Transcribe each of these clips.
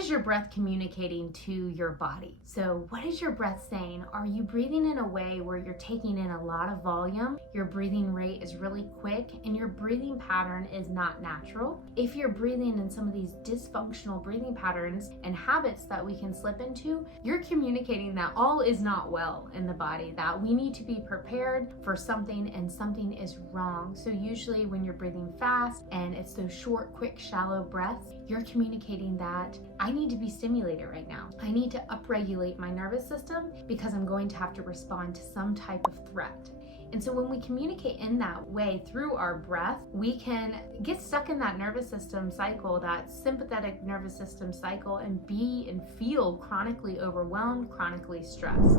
is your breath communicating to your body? So what is your breath saying? Are you breathing in a way where you're taking in a lot of volume? Your breathing rate is really quick and your breathing pattern is not natural. If you're breathing in some of these dysfunctional breathing patterns and habits that we can slip into, you're communicating that all is not well in the body, that we need to be prepared for something and something is wrong. So usually when you're breathing fast and it's those short, quick, shallow breaths, you're communicating that I need to be stimulated right now. I need to upregulate my nervous system because I'm going to have to respond to some type of threat. And so when we communicate in that way through our breath, we can get stuck in that nervous system cycle, that sympathetic nervous system cycle, and be and feel chronically overwhelmed, chronically stressed.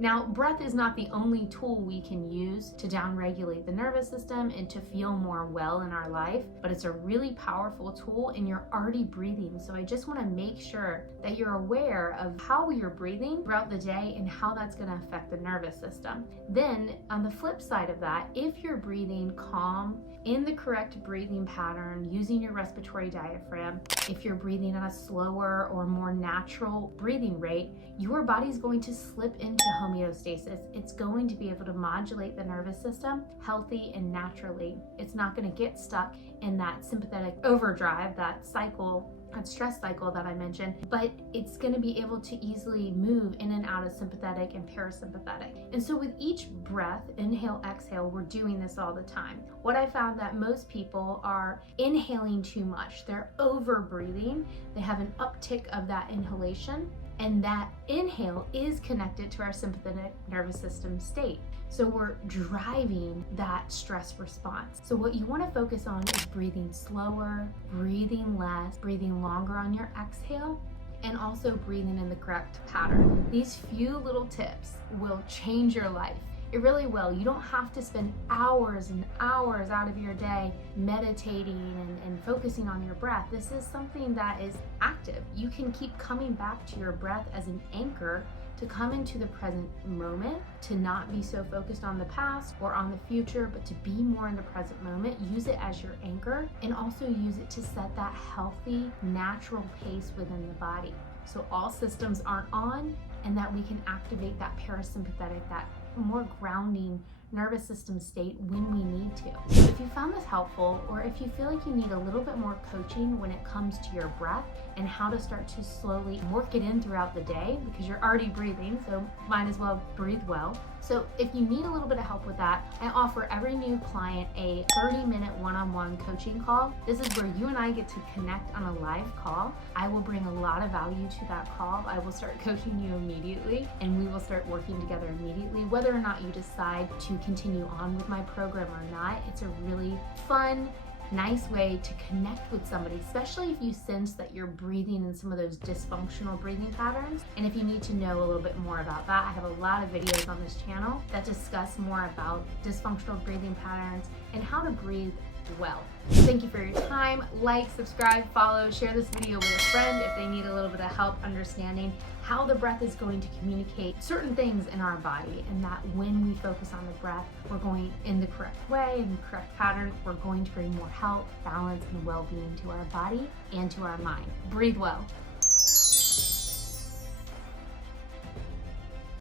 Now, breath is not the only tool we can use to downregulate the nervous system and to feel more well in our life, but it's a really powerful tool and you're already breathing. So I just want to make sure that you're aware of how you're breathing throughout the day and how that's going to affect the nervous system. Then on the flip side of that, if you're breathing calm, in the correct breathing pattern, using your respiratory diaphragm, if you're breathing at a slower or more natural breathing rate, your body's going to slip into homeostasis. It's going to be able to modulate the nervous system healthy and naturally. It's not going to get stuck in that sympathetic overdrive, that cycle, that stress cycle that I mentioned, but it's going to be able to easily move in and out of sympathetic and parasympathetic. And so with each breath, inhale, exhale, we're doing this all the time. What I found that most people are inhaling too much. They're over breathing. They have an uptick of that inhalation, and that inhale is connected to our sympathetic nervous system state. So we're driving that stress response. So what you want to focus on is breathing slower, breathing less, breathing longer on your exhale, and also breathing in the correct pattern. These few little tips will change your life. It really will. You don't have to spend hours and hours out of your day meditating and focusing on your breath. This is something that is active. You can keep coming back to your breath as an anchor to come into the present moment, to not be so focused on the past or on the future, but to be more in the present moment. Use it as your anchor and also use it to set that healthy, natural pace within the body. So all systems aren't on and that we can activate that parasympathetic, that more grounding nervous system state when we need to. If you found this helpful, or if you feel like you need a little bit more coaching when it comes to your breath and how to start to slowly work it in throughout the day, because you're already breathing, so might as well breathe well. So if you need a little bit of help with that, I offer every new client a 30-minute one-on-one coaching call. This is where you and I get to connect on a live call. I will bring a lot of value to that call. I will start coaching you immediately, and we will start working together immediately. Whether or not you decide to continue on with my program or not, it's a really fun, nice way to connect with somebody, especially if you sense that you're breathing in some of those dysfunctional breathing patterns. And if you need to know a little bit more about that, I have a lot of videos on this channel that discuss more about dysfunctional breathing patterns and how to breathe well. Thank you for your time. Like, subscribe, follow, share this video with a friend if they need a little bit of help understanding how the breath is going to communicate certain things in our body, and that when we focus on the breath, we're going in the correct way, in the correct pattern, we're going to bring more health, balance, and well-being to our body and to our mind. Breathe well.